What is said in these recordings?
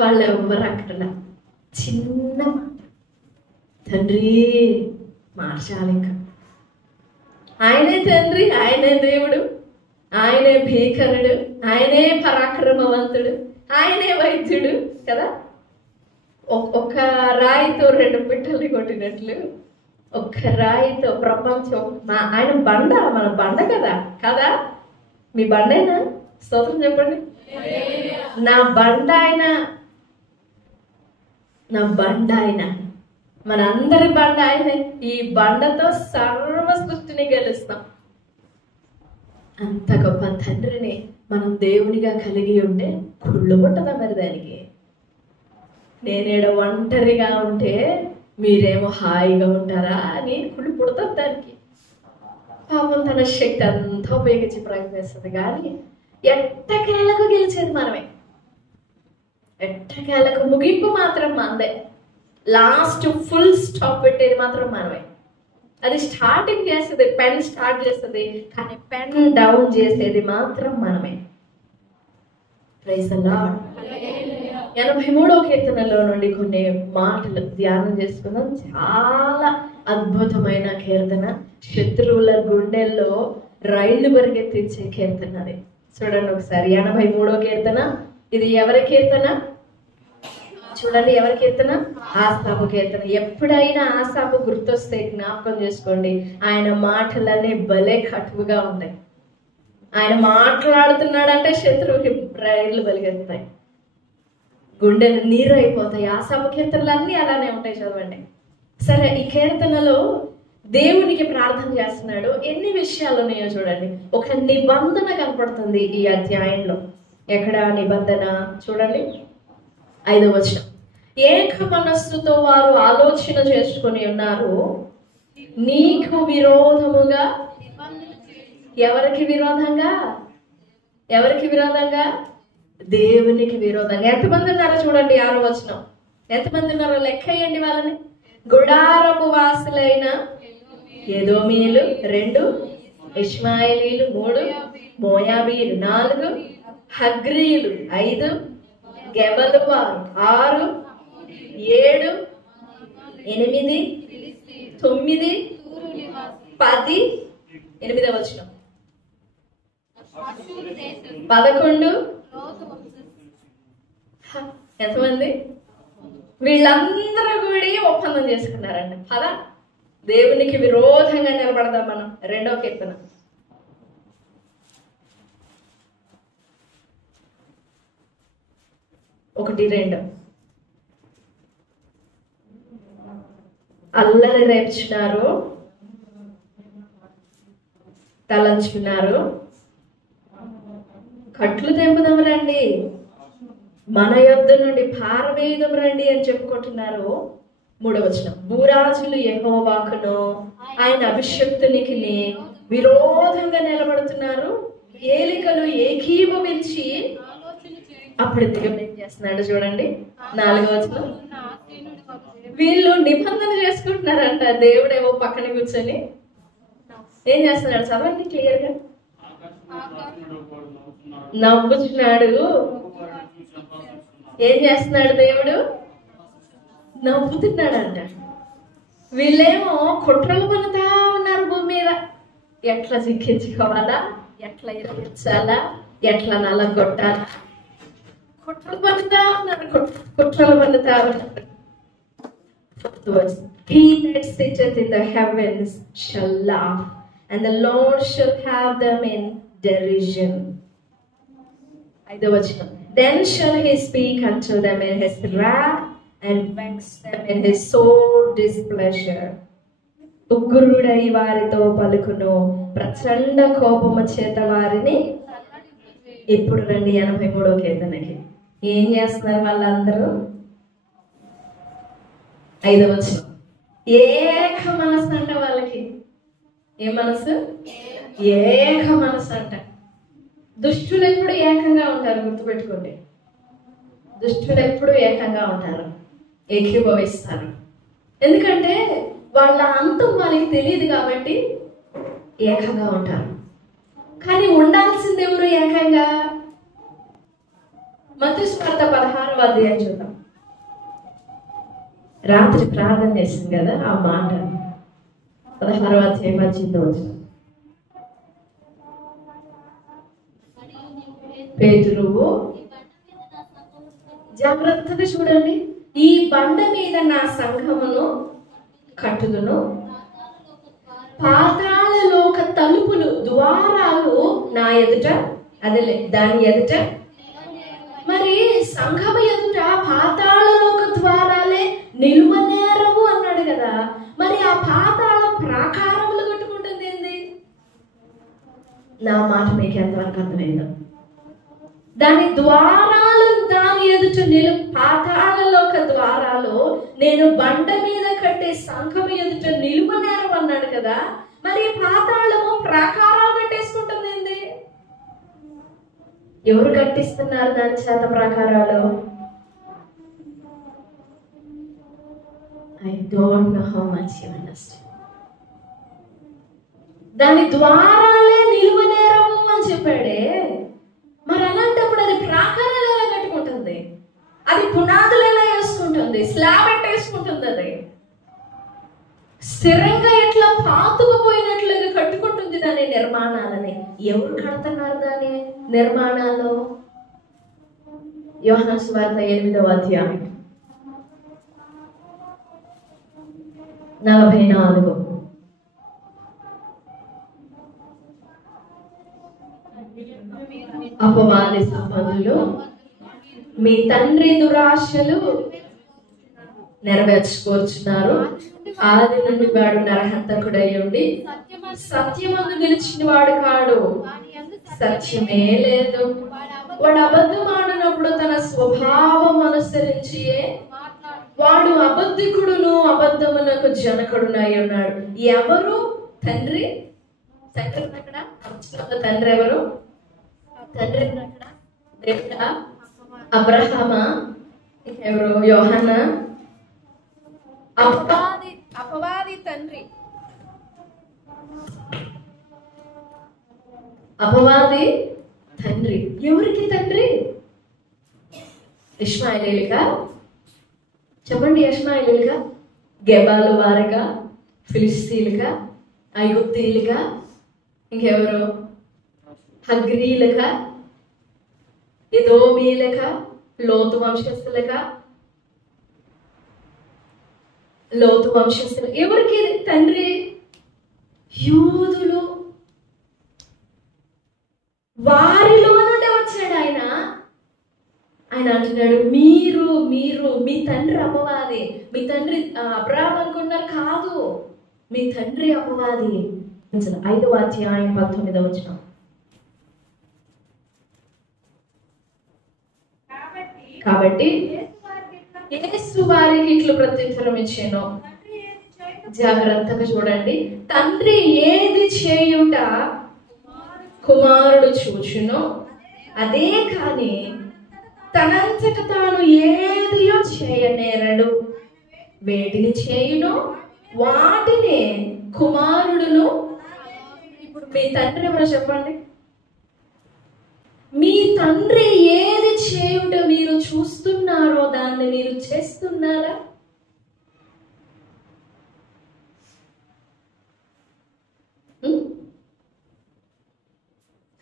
వాళ్ళు ఎవరు అక్కడ చిన్న తండ్రి మార్చాలి. ఇంకా ఆయనే తండ్రి, ఆయనే దేవుడు, ఆయనే భీకరుడు, ఆయనే పరాక్రమవంతుడు, ఆయనే వైద్యుడు కదా. ఒక్క రాయితో 2 పిట్టల్ని కొట్టినట్లు ఒక్క రాయితో ప్రపంచం. ఆయన బండ, మన బండ కదా కదా. మీ బండైనా స్తోత్రం చెప్పండి. నా బండ ఆయన, నా బండ ఆయన, మనందరి బండ ఆయనే. ఈ బండతో సర్వ సృష్టిని గెలుస్తాం. అంత గొప్ప తండ్రిని మనం దేవునిగా కలిగి ఉంటే కుళ్ళు పుట్టదా మరి దానికి? నేనేడ ఒంటరిగా ఉంటే మీరేమో హాయిగా ఉంటారా అని కుళ్ళు పుడతాం దానికి. పాపం తన శక్తి అంతా ఉపయోగించి ప్రయత్నిస్తుంది, కానీ ఎట్టకేలకు గెలిచేది మనమే. ఎట్టకేలకు ముగింపు మాత్రం మనదే. లాస్ట్ ఫుల్ స్టాప్ పెట్టేది మాత్రం మనమే. అది స్టార్టింగ్ చేస్తుంది, పెన్ స్టార్ట్ చేస్తుంది, కానీ పెన్ డౌన్ చేసేది మాత్రం మనమే. Praise the lord. 83వ కీర్తనలో నుండి కొన్ని మాటలు ధ్యానం చేసుకుందాం. చాలా అద్భుతమైన కీర్తన. శత్రువుల గుండెల్లో రైళ్లు పరిగెత్తించే కీర్తన అది. చూడండి ఒకసారి 83వ కీర్తన. ఇది ఎవరి కీర్తన చూడండి. ఎవరి కీర్తన? ఆసాపు కీర్తన. ఎప్పుడైనా ఆసాపు గుర్తొస్తే జ్ఞాపకం చేసుకోండి, ఆయన మాటలన్నీ భలే కటువుగా ఉంటాయి. ఆయన మాట్లాడుతున్నాడంటే శత్రువుకి రైళ్లు పరిగెత్తాయి, గుండెలు నీరు అయిపోతాయి. ఆసాపు కీర్తనలు అన్నీ అలానే ఉంటాయి. చదవండి. సరే, ఈ కీర్తనలో దేవునికి ప్రార్థన చేస్తున్నాడు. ఎన్ని విషయాలు ఉన్నాయో చూడండి. ఒక నిబంధన కనపడుతుంది ఈ అధ్యాయంలో. ఎక్కడ నిబంధన? చూడండి 5వ వచనం. ఏక మనస్సుతో వారు ఆలోచన చేసుకుని ఉన్నారు, నీకు విరోధముగా. ఎవరికి విరోధంగా? ఎవరికి విరోధంగా? దేవునికి విరోధంగా. ఎంతమంది ఉన్నారో చూడండి 6వ వచనం. ఎంతమంది ఉన్నారో లెక్కయ్యండి వాళ్ళని. గుడారపు వాసులైన ఎదోమీయులు 2, ఇష్మాయేలీలు 3, మోయాబీలు 4, హగ్రీయులు 5, గెబలు వారు 6, 7, 8, 9, 10. 8వ వచనం. 11. ఎంతమంది? వీళ్ళందరూ కూడా ఒప్పందం చేసుకున్నారంట. పదా దేవునికి విరోధంగా నిలబడదాం మనం. 2వ కీర్తన. ఒకటి 2. అల్లరి రేపుచున్నారు, తలంచున్నారు, కట్లు తెంపుదాం రండి, మన యొద్ద నుండి పారవేయడం రండి అని చెప్పుకుంటున్నారు. 3వ వచనం. భూరాజులు యెహోవాకును ఆయన అభిషక్తునికి విరోధంగా నిలబడుతున్నారు, ఏలికలు ఏకీభవించి. అప్పుడు దేవుడు ఏం చేస్తున్నాడు చూడండి 4వ వచనం. వీళ్ళు నిబంధన చేసుకుంటున్నారంట, దేవుడేమో పక్కన కూర్చొని ఏం చేస్తున్నాడు? చదవండి క్లియర్ గా. నవ్వుతున్నాడు. ఏం చేస్తున్నాడు? దేవుడు నవ్వుతున్నాడంట. వీళ్ళేమో కుట్రలు పనుతా ఉన్నారు భూమి మీద. ఎట్లా చిక్కించుకోవాలా, ఎట్లా ఎదిరించాలా, ఎట్లా నల్లగొట్టాలా, కుట్రలు పనుతా ఉన్నారు, కుట్రలు పనుతా ఉన్నారు. He that sitteth in the heavens shall laugh, and the Lord shall have them in derision. 5వ వచనం. Then shall he speak unto them in his wrath, and vex them in his sore displeasure. ఉగ్రుడై వారితో పలుకును, ప్రచండ కోపము చేత వారిని. ఇప్పుడు రండి 83వ కీర్తనకి. ఏం చేస్తున్నారు వాళ్ళందరూ? 5వ వచనం. ఏక మనసు అంట వాళ్ళకి. ఏ మనసు? ఏక మనసు అంట. దుష్టులు ఎప్పుడు ఏకంగా ఉంటారు, గుర్తుపెట్టుకోండి. దుష్టులు ఎప్పుడు ఏకంగా ఉంటారు, ఏకీభవిస్తారు. ఎందుకంటే వాళ్ళ అంతం వాళ్ళకి తెలియదు కాబట్టి ఏకంగా ఉంటారు. కానీ ఉండాల్సింది ఎవరు ఏకంగా? మత్తయి సువార్త 16వ అధ్యాయం చూద్దాం. రాత్రి ప్రార్థన చేసింది కదా ఆ మాట. 16వ అధ్యాయం 18వ వచనం. పేతురు, జాగ్రత్తగా చూడండి, ఈ బండ మీద నా సంఘమును కట్టుదును, పాతాళలోక తలుపులు ద్వారాలు నా ఎదుట, అదేలే దాని ఎదుట. మరి సంఘము ఎదుట పాతాళలోక ద్వారాలే నిలువనేరవు అన్నాడు కదా. మరి ఆ పాతాళ ప్రాకారములు కట్టుకుంటుంది ఏంది? నా మాట మీకు ఎంతవరకు అర్థమైందా? దాని ద్వారాలు దాని ఎదుట పాతాళలోక ద్వారాలు నేను బండ మీద కట్టే సంఘము ఎదుట నిలువనేరం అన్నాడు కదా. మరి పాతాళము ప్రాకారాలు కట్టేసుకుంటుంది ఏంది? ఎవరు కట్టిస్తున్నారు దాని చేత ప్రాకారాలు? I don't know how much you understand. దాని ద్వారాలే నిలువనేరవు అని చెప్పాడే. మరి అలాంటప్పుడు అది ప్రాకారాలు ఎలా కట్టుకుంటుంది? అది పునాదులు ఎలా వేసుకుంటుంది? స్లాబ్ ఎట్టేసుకుంటుంది? అది స్థిరంగా ఎట్లా పాతుకుపోయినట్లుగా కట్టుకుంటుంది దాని నిర్మాణాలని. ఎవరు కడుతున్నారు దాని నిర్మాణాలు? యోహాను సువార్త 8వ అధ్యాయం 44. అపవాది సంబంధులు మీ తండ్రి దురాశలు నెరవేర్చుకోరుచున్నారు. ఆది నుండి వాడు నరహంతకుడై ఉండి సత్యమందు నిలిచిన వాడు కాడు, సత్యమే లేదు. వాడు అబద్ధం ఆడినప్పుడు తన స్వభావం అనుసరించి వాడు అబద్ధికుడును అబద్ధమునకు జనకుడునై ఉన్నాడు. ఎవరు తండ్రి? తండ్రి అక్కడ తండ్రి ఎవరు? తండ్రి అక్కడ దేవుడా? అబ్రహామా? ఎవరు? యోహన్నా? అపవాది తండ్రి. అపవాది తండ్రి. ఎవరికి తండ్రి? ఇష్మాయేలీలుగా చెప్పండి. ఇష్మాయేలీలుగా, గెబాలు వారిగా, ఫిలిస్తీన్లుగా, ఐగుప్తీయులుగా, ఇంకెవరు? హగ్రీలుగా, ఎదోమీయులుగా, లోతు వంశస్థులుగా. లోతు వంశస్థులు ఎవరికి తండ్రి? యూదులు. వారిలో నుండి వచ్చాడు ఆయన. ఆయన అంటున్నాడు, మీరు మీరు మీ తండ్రి అపవాది. మీ తండ్రి అబ్రాహాం అనుకున్నారు, కాదు, మీ తండ్రి అపవాది. 5వ అధ్యాయం 19వ వచనం. కాబట్టి యేసు వారికి ఇట్లు ప్రత్యుత్తరం ఇచ్చాను. జాగ్రత్తగా చూడండి. తండ్రి ఏది చేయుట కుమారుడు చూచును, అదే కాని తనంతట తాను ఏదియో చేయనేరడు. వేటిని చేయును వాటిని కుమారుడును. ఇప్పుడు మీ తండ్రి ఎవరో చెప్పండి. మీ తండ్రి ఏది చేయుట మీరు చూస్తున్నారో దాన్ని మీరు చేస్తున్నారా?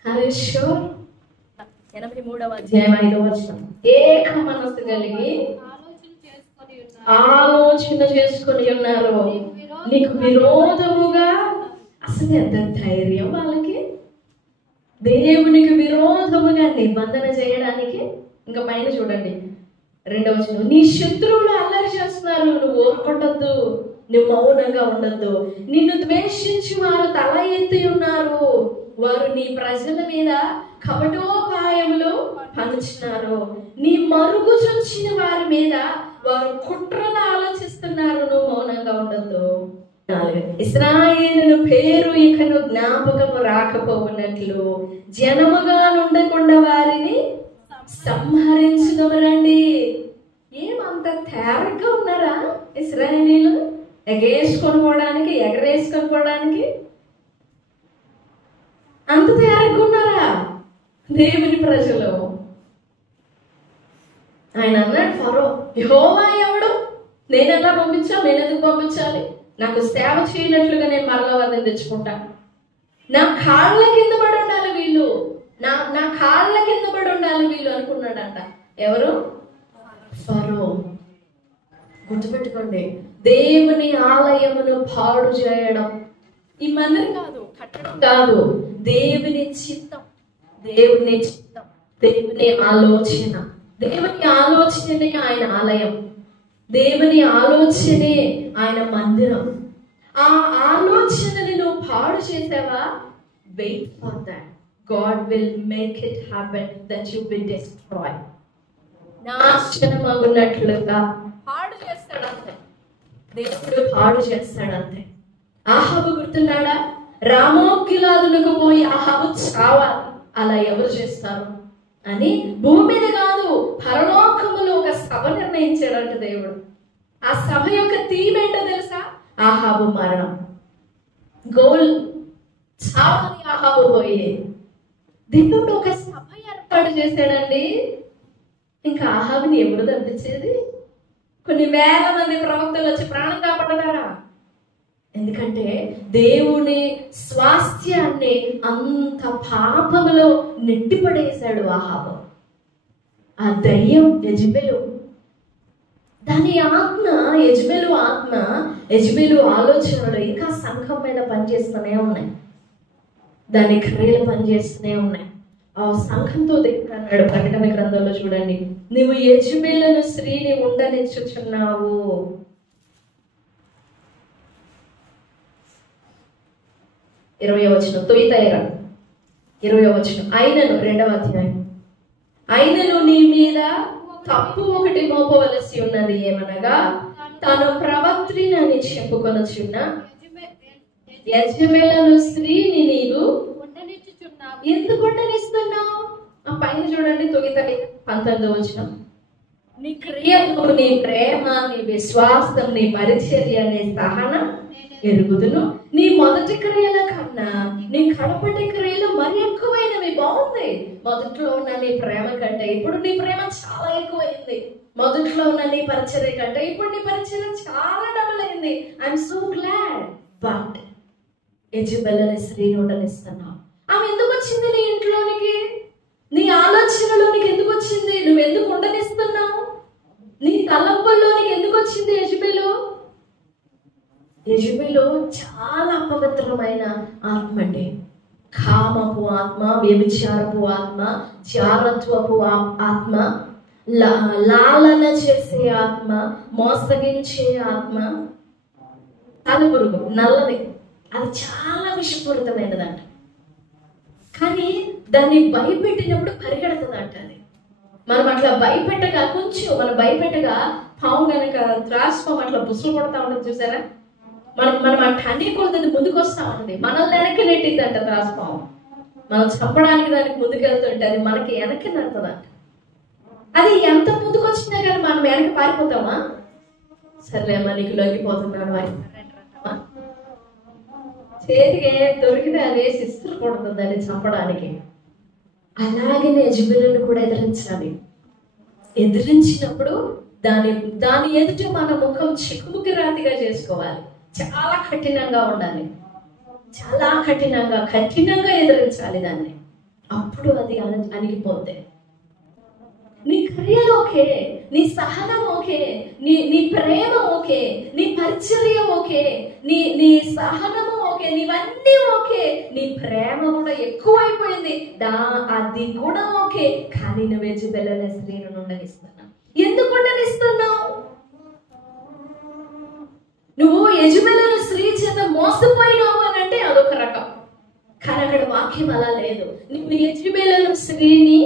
హరీశ్వర్ 83వ అధ్యాయం 5వ వచనం. ఏక మనస్సు కలిగి ఆలోచన చేసుకొని ఉన్నారు. నీకు విరోధముగా. అసలు ఎంత ధైర్యం వాళ్ళకి దేవునికి విరోధముగా నిబంధన చేయడానికి. ఇంకా పైన చూడండి 2వ వచనం. నీ శత్రువులు అల్లరి చేస్తున్నారు, నువ్వు ఊరుకుండొద్దు, నువ్వు మౌనంగా ఉండొద్దు. నిన్ను ద్వేషించి వారు తల ఎత్తి ఉన్నారు. వారు నీ ప్రజల మీద కపటోపాయములు పన్నుచున్నారు. నీ మరుగు చొచ్చిన వారి మీద వారు కుట్రలు ఆలోచిస్తున్నారు. నువ్వు మౌనంగా ఉండొద్దు. 4. ఇశ్రాయేలు పేరు ఇకను జ్ఞాపకము రాకపోవునట్లు జనముగా ఉండకుండా వారిని సంహరించుదమరండి. ఏమంత తేరగ్గా ఉన్నారా ఇశ్రాయేలీలు? ఎగరేసుకొని పోవడానికి అంత తేరగ్గా ఉన్నారా దేవుని ప్రజలు? ఆయన అన్నాడు ఫరో, యెహోవా ఎవడు? నేను ఎలా పంపించాలి? నేను ఎందుకు పంపించాలి? నాకు సేవ చేయనట్లుగా నేను మరలా వారిని తెచ్చుకుంటాను. నా కాళ్ళ కింద పడి ఉండాలి వీళ్ళు, నా కాళ్ళ కింద పడి ఉండాలి వీళ్ళు అనుకున్నాడంట. ఎవరు? ఫరో. గుర్తుపెట్టుకోండి, దేవుని ఆలయమును పాడు చేయడం ఈ మందిరం కాదు, కట్టడం కాదు, దేవుని చిత్తం, దేవుని చిత్తం, దేవుని ఆలోచన. దేవుని ఆలోచనే ఆయన ఆలయం, దేవుని ఆలోచనే ఆయన మందిరం. ఆ ఆలోచనని నువ్వు పాడు చేసావా? Wait for that. God will make it happen that you will destroy. నాశనమగునట్లుగా పాడు చేస్తాడంతే దేవుడు, పాడు చేస్తాడంతే. ఆహాబు గుర్తున్నాడా? రామోగిలాదులకు పోయి ఆహాబు చావాలి, అలా ఎవరు చేస్తారు అని భూమి మీద కాదు పరలోకములో ఒక సభ నిర్ణయించాడంట దేవుడు. ఆ సభ యొక్క థీమ్ ఏంటో తెలుసా? ఆహాబు మరణం. గోల్ చావని ఆహాబు పోయి దేవుడు ఒక సభ ఏర్పాటు చేశాడండి. ఇంకా ఆహాబుని ఎవరు తప్పించేది? కొన్ని వేల మంది ప్రవక్తలు వచ్చి ప్రాణం కాపాడతారా? ఎందుకంటే దేవుని స్వాస్థ్యాన్ని అంత పాపములో నెట్టిపడేశాడు ఆహాబు. ఆ దయ్యం యెజబెలు, దాని ఆత్మ, యెజబెలు ఆత్మ, యెజబెలు ఆలోచనలు ఇంకా సంఘం మీద పనిచేస్తూనే ఉన్నాయి, దాని క్రియలు పనిచేస్తూనే ఉన్నాయి. ఆ సంఘంతో దేవుడు అన్నాడు ప్రకటన గ్రంథంలో, చూడండి, నువ్వు యెజబెలు స్త్రీని ఉండనిచ్చుచున్నావు. ఇరవై వచనం, తొయితైరా 20వ వచనం. అయినను 2వ అధ్యాయం, అయినను నీ మీద తప్పు ఒకటి మోపవలసి ఉన్నది, ఏమనగా తాను ప్రవక్త్రినని చెప్పుకొనుచున్న యెజబెలు స్త్రీని నీవు ఎందుకు ఉండనిస్తున్నావు? ఆ పైన చూడండి, 19వ వచనం. నీ క్రియలు, నీ ప్రేమ, నీ విశ్వాసం, నీ పరిచర్య, నీ సహనం ఎరుగుదును. నీ మొదటి క్రియల కన్నా నీ కడపటి క్రియలు మరి ఎక్కువైనవి. బాగుంది. మొదట్లో ఉన్న నీ ప్రేమ కంటే ఇప్పుడు నీ ప్రేమ చాలా ఎక్కువైంది. మొదట్లో ఉన్న నీ పరిచర్య కంటే ఇప్పుడు నీ పరిచర్య చాలా డబుల్ అయింది. I'm so glad. బట్ యెజబెలు అనే స్త్రీని ఉండనిస్తున్నావు. ఆమె ఎందుకు వచ్చింది నీ ఇంట్లోనికి? నీ ఆలోచనలోనికి ఎందుకు వచ్చింది? నువ్వు ఎందుకు ఉండనిస్తున్నావు? నీ తలంపుల్లోనికి ఎందుకు వచ్చింది యెజబెలు? యెజబెలు చాలా అపవిత్రమైన ఆత్మ అండి. కామపు ఆత్మ, వ్యభిచారపు ఆత్మ, జారత్వపు ఆత్మ, లాలన చేసే ఆత్మ, మోసగించే ఆత్మ, తలపురుగు నల్లది. అది చాలా విషపూరితమైనదంట. కానీ దాన్ని భయపెట్టినప్పుడు పరిగెడుతుందంట. అది మనం అట్లా భయపెట్టగా, కొంచెం మనం భయపెట్టగా పాము కనుక త్రాస్పం అట్లా బుసులు కొడతా ఉంటుంది చూసారా? మనం ఆ టండి కొడుతుంది, ముందుకు వస్తా ఉంటుంది, మనల్ని వెనక్కి నెట్టిద్దంట త్రాస్పాము. మనం చంపడానికి దానికి ముందుకెళ్తుంటే అది మనకి వెనక్కి నడుతుందంట. అది ఎంత ముందుకు వచ్చినా కానీ మనం వెనక్కి పారిపోతామా? సర్లేమ్మా నీకు లొంగిపోతున్నాడు చేతికి దొరికితే అది వేసి ఇస్తులు కొడుతుంది దాన్ని చంపడానికి. అలాగే యెజబెలును కూడా ఎదిరించాలి. ఎదిరించినప్పుడు దాని ఎదుట మన ముఖం చిక్కుముకి రాతిగా చేసుకోవాలి. చాలా కఠినంగా ఉండాలి, చాలా కఠినంగా ఎదిరించాలి దాన్ని. అప్పుడు అది అణిగిపోద్ది. నీ క్రియలు ఓకే, నీ సహనం ఓకే, నీ ప్రేమ ఓకే, నీ పరిచర్య ఓకే, నీ సహనము ఓకే, నీవన్నీ ఓకే, నీ ప్రేమ కూడా ఎక్కువైపోయింది, అది కూడా ఓకే. కానీ నువ్వు యెజబెలు అనే స్త్రీని ఉండనిస్తున్నావు. ఎందుకు ఉండనిస్తున్నావు? నువ్వు యెజబెలు అనే స్త్రీ చేత మోసపోయినావు అని అంటే అదొక రకం. కానీ అక్కడ వాక్యం అలా లేదు. నువ్వు యెజబెలు అనే స్త్రీని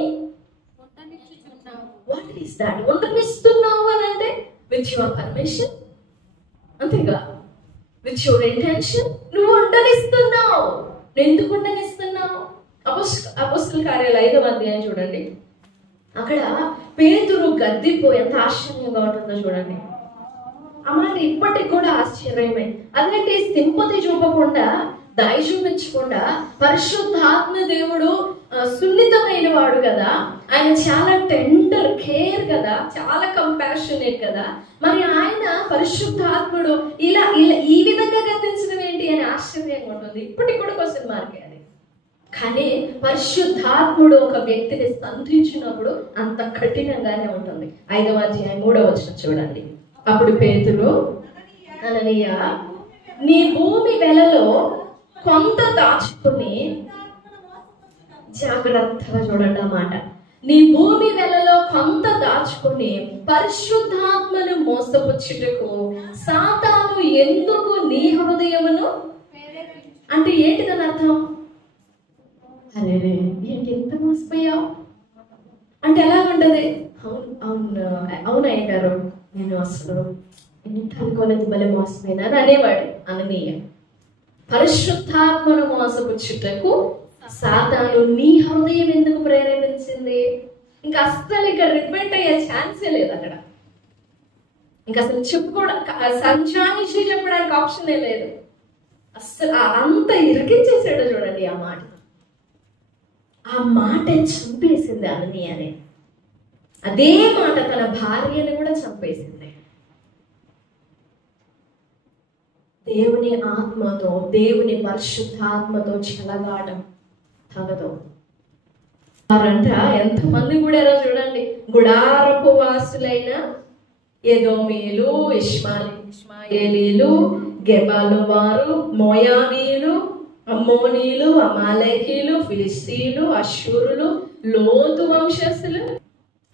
వాట్ ఈస్ దాట్? ఉండనిస్తున్నావు అని అంటే విత్ యువర్ పర్మిషన్, అంతేగా, విత్ యువర్ ఇంటెన్షన్ నువ్వు ఉండనిస్తున్నావు. ఎందుకు ఉండనిస్తున్నావు? అపోస్తలుల కార్యాలు 5వ అధ్యాయం చూడండి. అక్కడ పేతురు గద్దిపోయి ఎంత ఆశ్చర్యంగా ఉంటుందో చూడండి. ఆ మాట ఇప్పటికి కూడా ఆశ్చర్యమే. అదేంటి సింపతి చూపకుండా దయ చూపించకుండా, పరిశుద్ధాత్మ దేవుడు సున్నితమైన వాడు కదా, ఆయన చాలా టెండర్ కేర్ కదా, చాలా కంపాషనేట్ కదా, మరి ఆయన పరిశుద్ధాత్ముడు ఇలా ఇలా ఈ విధంగా గద్దించడం ఏంటి అని ఆశ్చర్యంగా ఉంటుంది. ఇప్పటికి కూడా క్వశ్చన్ మార్కే అది. కానీ పరిశుద్ధాత్ముడు ఒక వ్యక్తిని సంధించినప్పుడు అంత కఠినంగానే ఉంటుంది. 5వ అధ్యాయం 3వ వచనం చూడండి. అప్పుడు పేతురు, అననీయ, నీ భూమి వెలలో కొంత దాచుకుని, జాగ్రత్తగా చూడండి ఆ మాట, నీ భూమి వెలలో కొంత దాచుకుని పరిశుద్ధాత్మను మోసపుచ్చుటకు సాతాను ఎందుకు నీ హృదయమును, అంటే ఏంటి దాని అర్థం? అరే ఏంటి ఎంత మోసపోయావు అంటే ఎలా ఉంటది? అవునయ్య గారు, నేను అసలు ఎంత అనుకోలేదు, భలే మోసపోయినా అని అనేవాడు అననీయ. పరిశుద్ధాత్మను మోసపుచ్చుటకు సాతాను నీ హృదయం ఎందుకు ప్రేరేపించింది? ఇంకా అస్సలు ఇక రిపెంట్ అయ్యే ఛాన్సే లేదు అక్కడ. ఇంకా అసలు చెప్పుకోవడం, సంచానిషి చెప్పడానికి ఆప్షనే లేదు. అస్సలు అంత ఇరికించేసాడు చూడండి ఆ మాట. ఆ మాట చంపేసింది అననీయనే. అదే మాట తన భార్యని కూడా చంపేసింది. దేవుని ఆత్మతో, దేవుని పరిశుద్ధాత్మతో చెలగాటం తగదు. వారంట ఎంతమంది కూడా చూడండి, గుడారపు వాసులైన ఎదోమీలు, ఇష్మాయేలీలు, గెబాలు వారు, మోయాబీలు, అమ్మోనీలు, అమాలేకీలు, ఫిలిస్తీన్లు, అష్షూరులు, లోతు వంశస్థులు.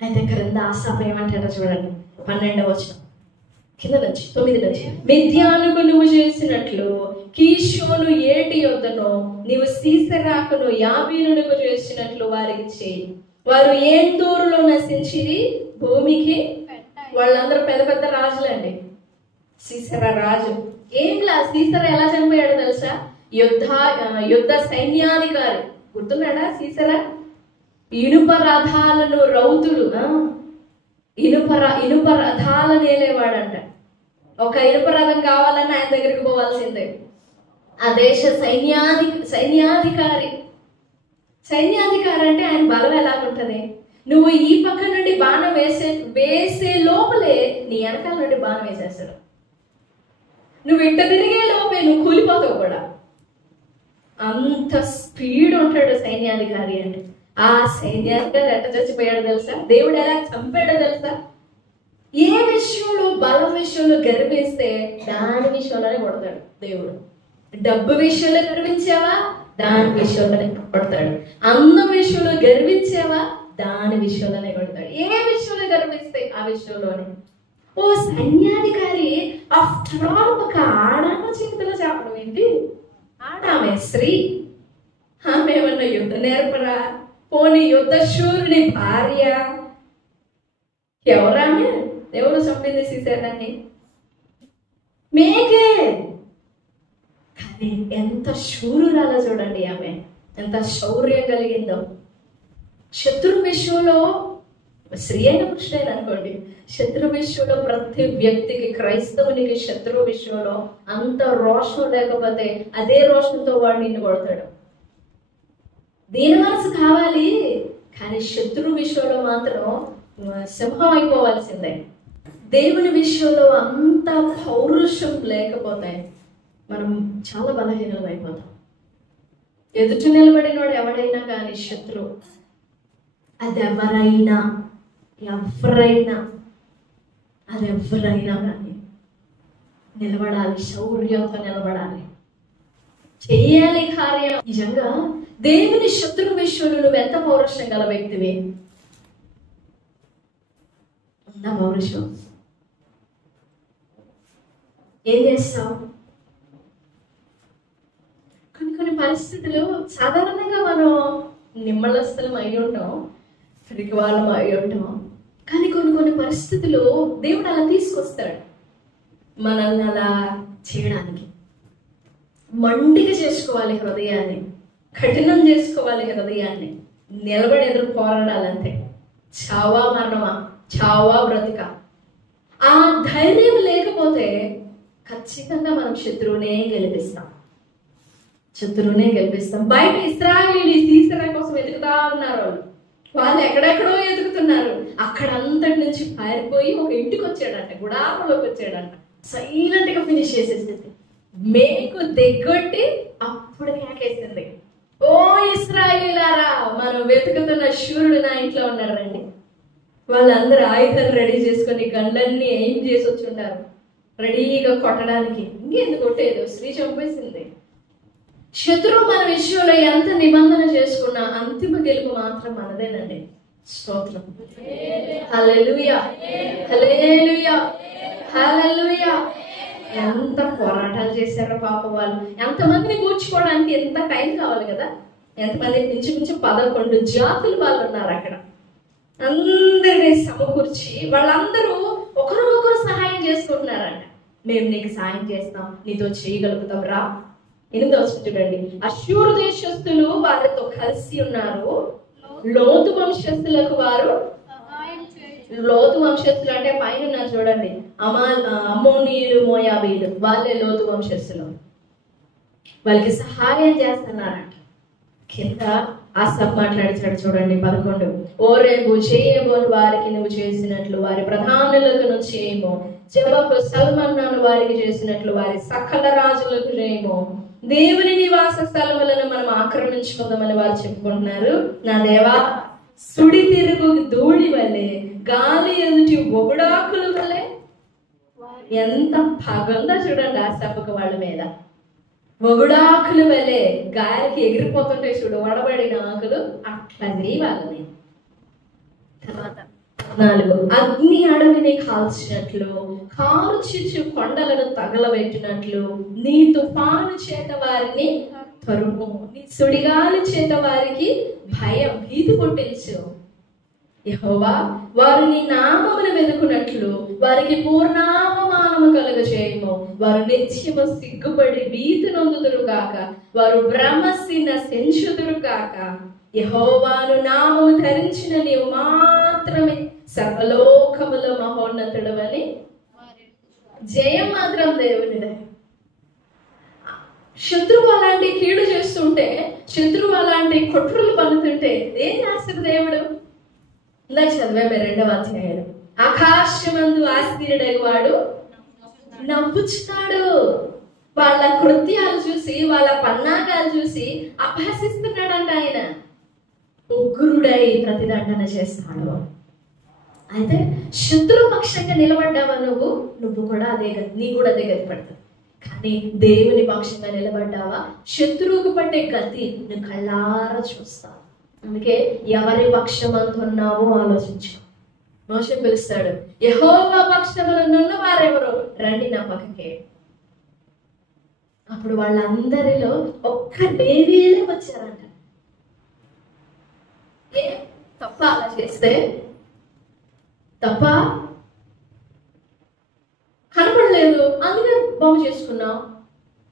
అయితే క్రింద ఆసాపు ఏమంటారో చూడండి, 12వ వచనం కింద నుంచి 9 నుంచి. మిద్యానుకు నువ్వు చేసినట్లు కీషోను ఏటి యొద్దనో నీవు సీసెరాకును యాబీనుకు చేసినట్లు వారికి చేయి. వారు ఏందోరులో నశించిరి, భూమికి. వాళ్ళందరూ పెద్ద పెద్ద రాజులండి. సీసెరా రాజు ఏంలా, సీసెరా ఎలా చనిపోయాడో తెలుసా? యుద్ధ సైన్యాధికారి, గుర్తున్నాడా సీసెరా? ఇనుప రథాలను రౌతులు, ఇనుప రథాలను వేలేవాడంట. ఒక ఇనుప రథం కావాలన్నా ఆయన దగ్గరికి పోవాల్సిందే. ఆ దేశ సైన్యాధికారి అంటే ఆయన బలం ఎలాగుంటది? నువ్వు ఈ పక్క నుండి బాణం వేసే లోపలే నీ వెనకాల నుండి బాణం వేసేస్తాడు. నువ్వు ఇట్ట తిరిగే లోపే నువ్వు కూలిపోతావు కూడా. అంత స్పీడ్ ఉంటాడు సైన్యాధికారి అంటే. ఆ సైన్యాధికారి ఎట్ట చచ్చిపోయాడో తెలుసా? దేవుడు ఎలా చంపాడో తెలుసా? ఏ విషయంలో, బలం విషయంలో గర్విస్తే దాని విషయంలోనే కొడతాడు దేవుడు. డబ్బు విషయంలో గర్వించావా, దాని విషయంలోనే కొడతాడు. అందం విషయంలో గర్వించావా, దాని విషయంలోనే కొడతాడు. ఏ విషయంలో గర్విస్తే ఆ విషయంలోనే. ఓ సైన్యాధికారి ఆఫ్టర్ ఆల్ ఒక ఆడామ చేతిలో చెప్పడం ఏంటి? ఆడామే స్త్రీ, ఆమె ఏమన్నా యుద్ధ నేర్పరా? పోనీ యుద్ధ శూరుని భార్య. ఎవరామె? ఎవరు చంపింది సీసేదాన్ని? మేకే. కానీ ఎంత శూరురాలో చూడండి ఆమె, ఎంత శౌర్యం కలిగిందో. శత్రు విషయంలో, స్త్రీ అయిన పురుషుడైన అనుకోండి, శత్రు విషయంలో ప్రతి వ్యక్తికి, క్రైస్తవునికి శత్రు విషయంలో అంత రోషం లేకపోతే అదే రోషంతో వాడు నిన్ను కొడతాడు. దీని మనసు కావాలి, కానీ శత్రు విషయంలో మాత్రం సింహం అయిపోవాల్సిందే. దేవుని విషయంలో అంత పౌరుషం లేకపోతే మనం చాలా బలహీనం అయిపోతాం. ఎదుటి నిలబడినోడు ఎవడైనా కానీ శత్రువు, అది ఎవరైనా కానీ నిలబడాలి, శౌర్యంతో నిలబడాలి, చెయ్యాలి కార్యం. నిజంగా దేవుని శత్రు విషయంలో నువ్వు ఎంత పౌరుషం గల వ్యక్తివి? ఉందా పౌరుషం? ఏం చేస్తావు? కొన్ని పరిస్థితులు సాధారణంగా మనం నిమ్మలస్థలం అయి ఉంటాం, పిరికి వాళ్ళం అయి ఉంటాం. కానీ కొన్ని పరిస్థితులు దేవుడు అలా తీసుకొస్తాడు మనల్ని అలా చేయడానికి. మండిగా చేసుకోవాలి హృదయాన్ని, కఠినం చేసుకోవాలి హృదయాన్ని, నిలబడి ఎదురు పోరాడాలంటే. చావా మరణమా, చావా బ్రతిక. ఆ ధైర్యం లేకపోతే ఖచ్చితంగా మనం శత్రువునే గెలిపిస్తాం. శత్రువునే గెలిపిస్తాం. బయట ఇశ్రాయేలీయులు సీసెరా కోసం వెతుకుతా ఉన్నారు. వాళ్ళు ఎక్కడెక్కడో ఎదుగుతున్నారు. అక్కడంతటి నుంచి పారిపోయి ఒక ఇంటికి వచ్చాడంట, గుడారంలోకి వచ్చాడంట. సైలెంట్ గా ఫినిష్ చేసేసింది. మేకు దిగ్గొట్టి అప్పుడు కేకేసింది, ఓ ఇశ్రాయేలీయులారా, మనం వెతుకుతున్న శూరుడు నా ఇంట్లో ఉన్నారండి. వాళ్ళందరూ ఆయుధాలు రెడీ చేసుకొని గండ్లన్నీ ఏం చేసి వచ్చి ఉన్నారు రెడీగా కొట్టడానికి. ఇంకెందుకు కొట్టేది, స్త్రీ చంపేసింది. శత్రువు మన విషయంలో ఎంత నిబంధన చేసుకున్నా అంతిమ గెలుపు మాత్రం మనదేనండి. స్తోత్రం. హల్లెలూయా, హల్లెలూయా, హల్లెలూయా. ఎంత పోరాటాలు చేశారో పాప వాళ్ళు. ఎంతమందిని కూర్చుకోవడానికి ఎంత టైం కావాలి కదా. ఎంతమంది నుంచి 11 జాతుల వాళ్ళు ఉన్నారు అక్కడ. అందరినీ సమకూర్చి వాళ్ళందరూ ఒకరికొకరు సహాయం చేసుకుంటున్నారంట. మేము నీకు సహాయం చేస్తాం, నీతో చేయగలుగుతాం రా. 8వ వచనం చూడండి. అష్షూరు దేశస్థులు వారితో కలిసి ఉన్నారు. లోతు వంశస్థులకు వారు, లోతు వంశస్థులు అంటే పైన ఉన్నారు చూడండి, అమ్మోనీయులు, మోయాబీలు, వాళ్ళే లోతు వంశస్థులు. వాళ్ళకి సహాయం చేస్తున్నారంట. కింద ఆసఫ్ మాట్లాడిచాడు చూడండి 11. ఓరేబు చేయబోని వారికి నువ్వు చేసినట్లు వారి ప్రధానులకు నువ్వు చేయము. జబకు సల్మన్నాను వారికి చేసినట్లు వారి సకల రాజులకు చేయము. దేవుని నివాస స్థలములను మనం ఆక్రమించుకుందామని వారు చెప్పుకుంటున్నారు. నా దేవా, సుడి తిరుగు ధూళి వలె, గాలి ఎదుటి ఒగుడాకుల వలె. ఎంత పగంగా చూడండి ఆ సభకు వాళ్ళ మీద. ఒగుడాకుల వలె గాలికి ఎగిరిపోతుంటే చూడు వడబడిన ఆకులు, అట్లా వాళ్ళని. తర్వాత 4, అగ్ని అడవిని కాల్చినట్లు, కాల్చిచు కొండలను తగలబెట్టినట్లు నీ తుఫాను చేత వారిని తరుము, నీ సుడిగాలి చేత వారికి భీతి పుట్టించు. యెహోవా, వారు నీ నామమును వెతుకున్నట్లు వారికి పూర్ణావమానము కలుగ చేయము. వారు నిత్యము సిగ్గుపడి భీతి నొందుదురు గాక, వారు భ్రమసి నశించుదురు గాక. యెహోవాను నామము ధరించిన నీవు మాత్రమే సర్వలోకములో మహోన్నతుడు అని. జయం మాత్రం దేవునిదే. శత్రువు అలాంటి కీడు చేస్తుంటే, శత్రువు అలాంటి కుట్రలు పలుతుంటే ఏం చేస్తాడు దేవుడు? ఇందాక చదివే 2వ అధ్యాయం. ఆకాశమందు ఆశీనుడైన వాడు నవ్వుచున్నాడు. వాళ్ళ కృత్యాలు చూసి, వాళ్ళ పన్నాగాలు చూసి అభ్యసిస్తున్నాడంట ఆయన. ఉగ్రుడై ప్రతిదండన చేస్తాడు. అయితే శత్రుపక్షంగా నిలబడ్డావా నువ్వు కూడా అదే, నీ కూడా అదే గతి పడుతుంది. కానీ దేవుని పక్షంగా నిలబడ్డావా, శత్రువుకు పట్టే గతి నువ్వు కళ్ళారా చూస్తావు. అందుకే ఎవరి పక్షమంతున్నావో ఆలోచించు. మోషే పిలుస్తాడు, యెహోవా పక్షమున వారెవరో రండి నా పక్కకే. అప్పుడు వాళ్ళందరిలో ఒక్క లేవీయులే వచ్చారంట. తప్ప అలా చేస్తే తప్ప కనపడలేదు అందుకే బాగు చేసుకున్నావు,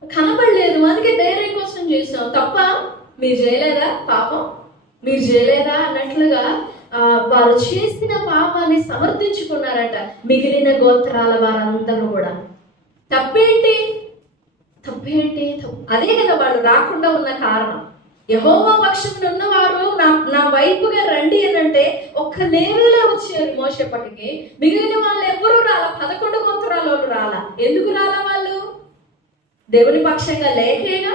కనపడలేదు అందుకే ధైర్యం కోసం చేసావు. తప్ప మీరు చేయలేదా, పాపం మీరు చేయలేదా అన్నట్లుగా వారు చేసిన పాపాన్ని సమర్థించుకున్నారట మిగిలిన గోత్రాల వారందరూ కూడా. తప్పేంటి? అదే కదా వాళ్ళు రాకుండా ఉన్న కారణం. యెహోవా పక్షమున ఉన్నవారు నా వైపుగా రండి అని అంటే ఒక్క లేవీయులే వచ్చారు మోషే పక్కకి. మిగిలిన వాళ్ళు ఎవరు రాలా, 11 గోత్రాల వాళ్ళు రాలా. ఎందుకు రాలా? వాళ్ళు దేవుని పక్షంగా లేకేగా.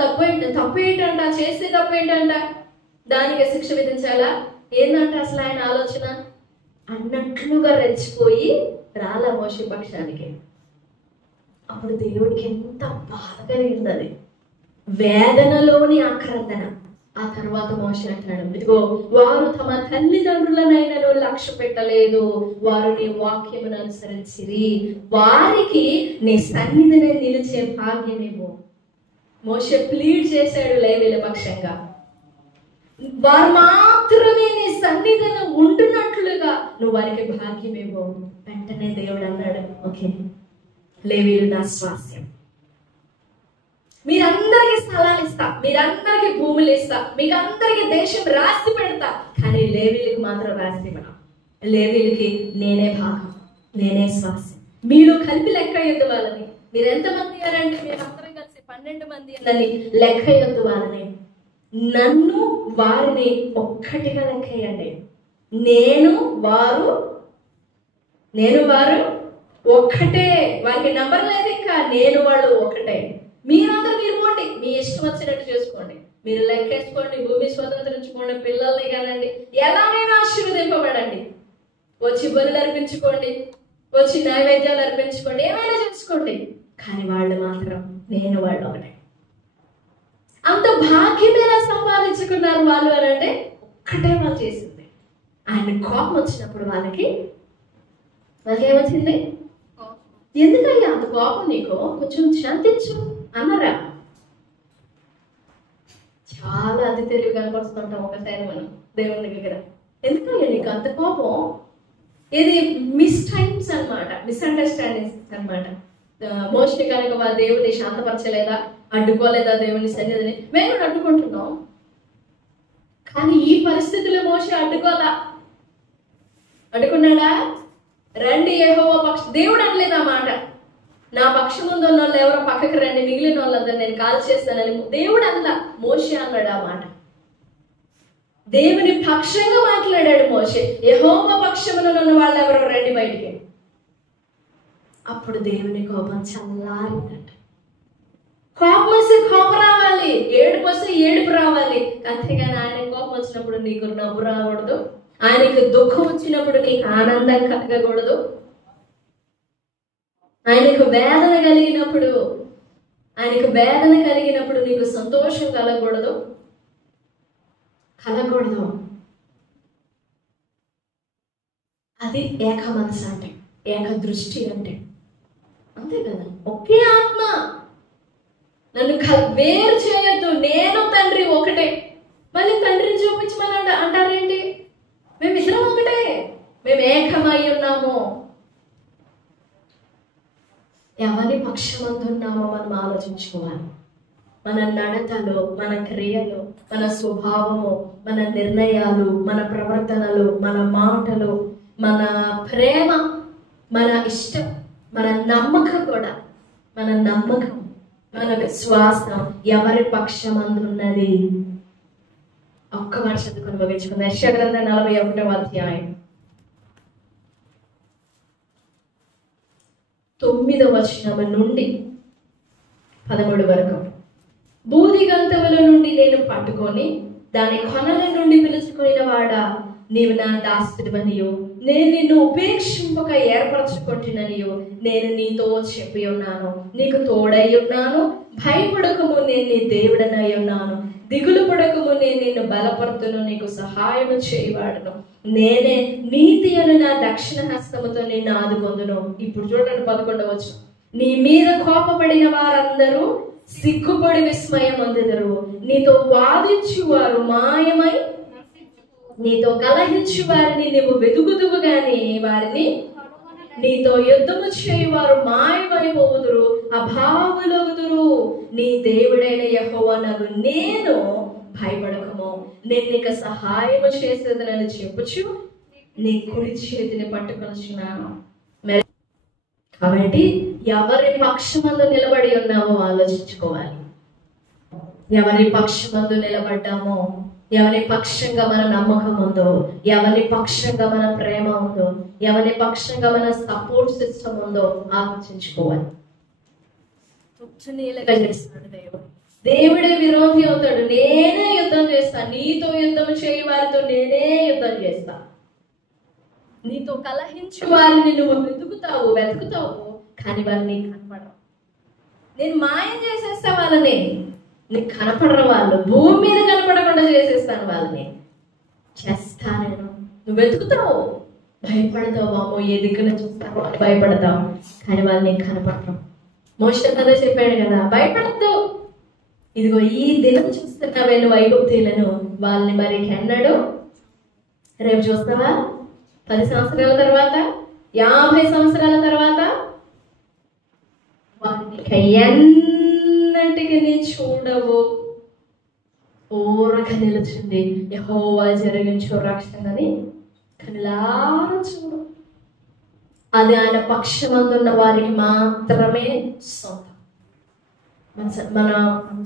తప్పు ఏంటంట, చేసే తప్పు ఏంటంట, దానికి శిక్ష విధించాలా? ఏంటంటే అసలు ఆయన ఆలోచన అన్నట్లుగా రెచ్చిపోయి రాలా మోషే పక్షానికి. అప్పుడు దేవుడికి ఎంత బాధగా ఉన్నది, వేదనలోని ఆక్రందన. ఆ తర్వాత మోషే అంటాడు, ఇదిగో వారు తమ తల్లిదండ్రులనైనను లక్ష్య పెట్టలేదు, వారు నీ వాక్యమును అనుసరించిరి, వారికి నీ సన్నిధిని నిలిచే భాగ్యమేమో. మోషే ప్లీడ్ చేశాడు లేవీయుల పక్షంగా, వారు మాత్రమే నీ సన్నిధిని ఉంటున్నట్లుగా నువ్వు వారికి భాగ్యమేమో. వెంటనే దేవుడు అన్నాడు, ఓకే లేవీయులు నా స్వాస్యం, మీరందరికీ స్థలాలు ఇస్తా, మీరందరికీ భూములు ఇస్తా, మీకు అందరికీ దేశం రాసి పెడతా, కానీ లేవీయులకు మాత్రం రాసి పెడతా. లేవీయులకి నేనే భాగం, నేనే స్వాస్యం. మీరు కలిపి లెక్క ఎద్దు వాళ్ళని. మీరు ఎంతమంది అంటే మేము అందరం కలిసి 12 మంది అని లెక్కయొద్దు వారిని, నన్ను వారిని ఒక్కటిగా లెక్కయండి. నేను వారు ఒక్కటే. వారికి నంబర్ లేదు, ఇంకా నేను వాళ్ళు ఒకటే. మీరందరూ మీరు పోండి, మీ ఇష్టం వచ్చినట్టు చేసుకోండి, మీరు లెక్కేసుకోండి, భూమి స్వతంత్రించుకోండి, పిల్లల్ని కానండి, ఎలాగైనా ఆశీర్వదింపబడండి, వచ్చి బలులు అర్పించుకోండి, వచ్చి నైవేద్యాలు అర్పించుకోండి, ఏమైనా చేసుకోండి, కానీ వాళ్ళు మాత్రం నేను వాళ్ళు ఒకటే. అంత భాగ్యం ఎలా సంపాదించుకున్నారు వాళ్ళు అని అంటే ఒక్కటే వాళ్ళు చేసింది. ఆయన కోపం వచ్చినప్పుడు వాళ్ళకి ఏమొచ్చింది? ఎందుకయ్యా అంత కోపం నీకు, కొంచెం శాంతించు అన్నారా? చాలా అతి తెలివి కనపరుస్తుంటాం ఒకసారి మనం దేవుని దగ్గర. ఎందుకయ్యా నీకు అంత కోపం? ఇది మిస్ టైమ్స్ అనమాట, మిస్అండర్స్టాండింగ్స్ అనమాట. మోస్ట్లీ కనుక మా దేవుని శాంతపరచలేదా, అడ్డుకోలేదా దేవుని సన్నిధిని? మేము కూడా అడ్డుకుంటున్నాం, కానీ ఈ పరిస్థితుల్లో మోషే అడ్డుకున్నాడా? రండి యెహోవా పక్ష, దేవుడు అనలేదు ఆ మాట. నా పక్షం ముందు ఉన్న వాళ్ళు ఎవరో పక్కకి రండి, మిగిలిన వాళ్ళందరూ నేను కాల్ చేస్తానని దేవుడు అన్నా, మోషే అన్నాడు ఆ మాట. దేవుని పక్షంగా మాట్లాడాడు మోషే. యెహోవా పక్షమున ఉన్న వాళ్ళు ఎవరో రండి బయటికి. అప్పుడు దేవుని కోపం చల్లారిందట. కోపం వస్తే కోపం రావాలి, ఏడుపు వస్తే ఏడుపు రావాలి, అంతేగాని ఆయన కోపం వచ్చినప్పుడు నీకు నవ్వు రాకూడదు, ఆయనకి దుఃఖం వచ్చినప్పుడు నీకు ఆనందం కలగకూడదు, ఆయనకు వేదన కలిగినప్పుడు నీకు సంతోషం కలగకూడదు. అది ఏక మనసు అంటే, ఏక దృష్టి అంటే, అంతే కదా. ఒకే ఆత్మ, నన్ను వేరు చేయొద్దు, నేను తండ్రి ఒకటే. మళ్ళీ తండ్రిని చూపించమని అంటారేంటి? మేమిద్దరం ఒకటే, మేము ఏకమై ఉన్నాము. ఎవరి పక్షమందున్నామో మనం ఆలోచించుకోవాలి. మన నడతలు, మన క్రియలు, మన స్వభావము, మన నిర్ణయాలు, మన ప్రవర్తనలు, మన మాటలు, మన ప్రేమ, మన ఇష్టం, మన నమ్మకం కూడా, మన విశ్వాసం ఎవరి పక్షమందున్నది? ఒక్క మాట చదువుకొని ముగించుకుందాం. యెషయా గ్రంథం 41వ అధ్యాయం 9వ వచనం నుండి 13 వరకు. బూదిగంతముల నుండి నేను పట్టుకొని దాని కొనల నుండి పిలుచుకున్న వాడా, నీవు నా దాసుడివనియో, నేను నిన్ను ఉపేక్షింపక ఏర్పరచుకుంటున్ననియో నేను నీతో చెప్పి ఉన్నాను. నీకు తోడై ఉన్నాను, భయపడకము, నేను నీ దేవుడనై ఉన్నాను. దిగులు పడకము, నేను నిన్ను బలపరుతును, నీకు సహాయము చేయవాడును. నేనే నీతి అను నా దక్షిణ హస్తముతో నిన్ను ఆదుకొందును. ఇప్పుడు చూడండి 11వ వచనం. నీ మీద కోపపడిన వారందరూ సిగ్గుపడి విస్మయం పొందెదరు. నీతో వాదించువారు మాయమై, నీతో కలహించు వారిని నీవు వెతుకుదువు గాని వారిని, నీతో యుద్ధము చేయువారు మాయమైపోవుదురు, అభావులగుదురు. నీ దేవుడైన యెహోవానగు నేను భయపడకము, నేను నీకు సహాయము చేసేదనని చెప్పుచు నీ కుడి చేతిని పట్టుకొనిచున్నాను. కాబట్టి ఎవరి పక్షమందు నిలబడి ఉన్నామో ఆలోచించుకోవాలి. ఎవరి పక్షమందు నిలబడ్డామో, ఎవరి పక్షంగా మన నమ్మకం ఉందో, ఎవరి పక్షంగా మన ప్రేమ ఉందో, ఎవరి పక్షంగా మన సపోర్ట్ సిస్టమ్ ఉందో ఆలోచించుకోవాలి. తుచ్చనీలుగా చేస్తాడు దేవుడు. దేవుడే విరోధి అవుతాడు. నేనే యుద్ధం చేస్తా, నీతో యుద్ధం చేయి వారితో నేనే యుద్ధం చేస్తా. నీతో కలహించు వారిని నువ్వు వెతుకుతావు, కానీ వాళ్ళు నీకు కనపడరు. నేను మాయం చేసేస్తా వాళ్ళని, నీకు కనపడరు. వాళ్ళు భూమి మీద కనపడకుండా చేసేస్తాను వాళ్ళని, చేస్తా నేను. నువ్వు వెతుకుతావు, భయపడతావు, అమ్మో ఏ దిక్కున చూస్తావు అని భయపడతావు, కానీ వాళ్ళు నీకు కనపడరు. మోషే అదే చెప్పాడు కదా, భయపడద్దు, ఇదిగో ఈ దినం చూస్తున్నావే నువ్వు ఐగుప్తీయులను, వాళ్ళని మరి ఎన్నడు రేపు చూస్తావా? 10 సంవత్సరాల తర్వాత, 50 సంవత్సరాల తర్వాత ఎన్నటికి నీ చూడవు. ఊరక నిలుచుంది యెహోవా జరిగించు రక్షణని కనులారా చూడు. అది ఆయన పక్షమందున్న వారికి మాత్రమే సొంతం. మన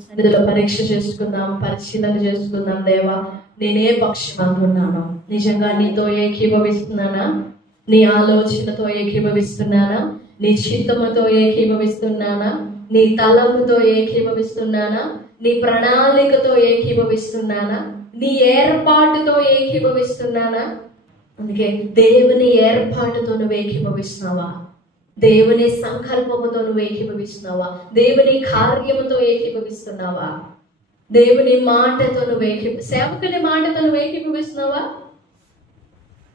సన్నిధిలో పరీక్ష చేసుకుందాం, పరిశీలన చేసుకుందాం. దేవా, నేనే పక్షం అనుకున్నాను, నిజంగా నీతో ఏకీభవిస్తున్నానా? నీ ఆలోచనతో ఏకీభవిస్తున్నానా? నీ చిత్తముతో ఏకీభవిస్తున్నానా? నీ తలముతో ఏకీభవిస్తున్నానా? నీ ప్రణాళికతో ఏకీభవిస్తున్నానా? నీ ఏర్పాటుతో ఏకీభవిస్తున్నానా? అందుకే దేవుని ఏర్పాటుతో నువ్వు ఏకీభవిస్తున్నావా? దేవుని సంకల్పముతో నువ్వు ఏకీభవిస్తున్నావా? దేవుని కార్యముతో ఏకీభవిస్తున్నావా? దేవుని మాటతో నువ్వు సేవకుని మాటతో నువ్వు ఏకీభవిస్తున్నావా?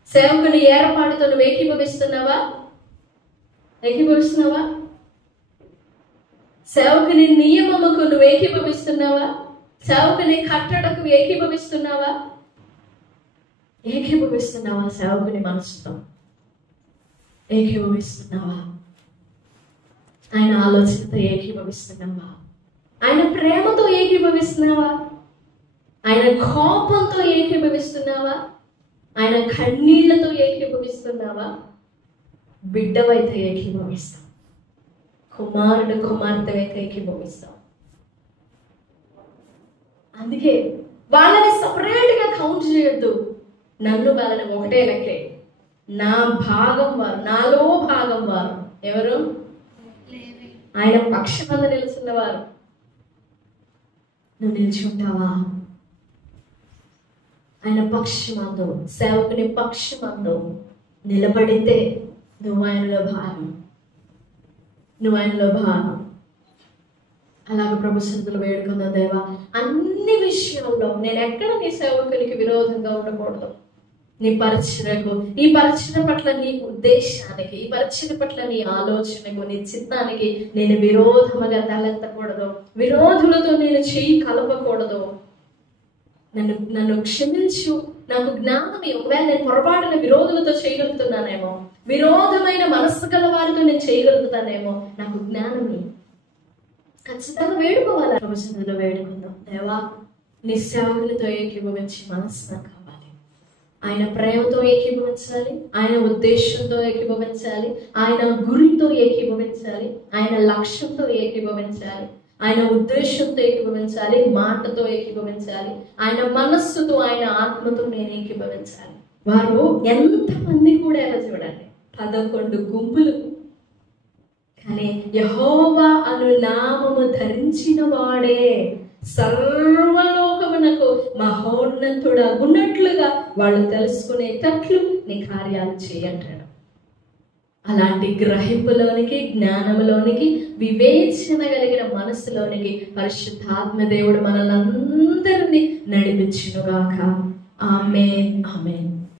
సేవకుని ఏర్పాటుతో నువ్వు ఏకీభవిస్తున్నావా? ఏకీభవిస్తున్నావా? సేవకుని నియమముకు నువ్వు ఏకీభవిస్తున్నావా? సేవకుని కట్టడకు ఏకీభవిస్తున్నావా? ఏకీభవిస్తున్నావా? సేవకుని మనసుతో ఏకీభవిస్తున్నావా? ఆయన ఆలోచనతో ఏకీభవిస్తున్నావా? ఆయన ప్రేమతో ఏకీభవిస్తున్నావా? ఆయన కోపంతో ఏకీభవిస్తున్నావా? ఆయన కన్నీళ్లతో ఏకీభవిస్తున్నావా? బిడ్డవైతే ఏకీభవిస్తాం, కుమారుడు కుమార్తె అయితే ఏకీభవిస్తాం. అందుకే వాళ్ళని సపరేట్ గా కౌంట్ చేయొద్దు. నన్ను వాళ్ళని ఒకటే లెక్కే. నా భాగం వారు, నాలో భాగం వారు ఎవరు? ఆయన పక్షమందు నిలుచున్నవారు. నువ్వు నిలిచి ఉంటావా? ఆయన పక్షమందు, సేవకుని పక్షమందు నిలబడితే నువ్వు ఆయనలో భాగం, నువ్వు ఆయనలో భాగం. అలాగే ప్రభు సన్నిధిలో వేడుకుందాం. దేవా, అన్ని విషయాల్లో నేను ఎక్కడ నీ సేవకునికి విరోధంగా ఉండకూడదు. నీ పరిచయకు, ఈ పరిచయ పట్ల నీ ఉద్దేశానికి, ఈ పరిచయ పట్ల నీ ఆలోచనకు, నీ చిత్తానికి నేను విరోధముగా తలెత్తకూడదు. విరోధులతో నేను చెయ్యి కలపకూడదు. నన్ను క్షమించు, నాకు జ్ఞానం. ఒకవేళ నేను పొరపాటున విరోధులతో చేయగలుగుతున్నానేమో, విరోధమైన మనస్సు గల వారితో నేను చేయగలుగుతానేమో, నాకు జ్ఞానమే. ఖచ్చితంగా వేడుకోవాలి. ప్రవచనంలో వేడుకుందాం. దేవా, నీ సేవకులతో ఏకీభవించి మనస్సు నాకు కావాలి. ఆయన ప్రేమతో ఏకీభవించాలి, ఆయన ఉద్దేశంతో ఏకీభవించాలి, ఆయన గురితో ఏకీభవించాలి, ఆయన లక్ష్యంతో ఏకీభవించాలి, ఆయన ఉద్దేశంతో ఏకీభవించాలి, మాటతో ఏకీభవించాలి, ఆయన మనస్సుతో, ఆయన ఆత్మతో నేను ఏకీభవించాలి. వారు ఎంతమంది కూడా ఎలా చూడండి, 11 గుంపులు. కానీ యెహోవా అను నామము ధరించిన వాడే సర్వలోకమునకు మహోన్నతుడు అగున్నట్లుగా వాళ్ళు తెలుసుకునేటట్లు నీ కార్యాలు చేయంటాడు. అలాంటి గ్రహింపులోనికి, జ్ఞానంలోనికి, వివేచన కలిగిన మనసులోనికి పరిశుద్ధాత్మ దేవుడు మనల్ని అందరినీ నడిపించునుగాక. ఆమేన్, ఆమేన్.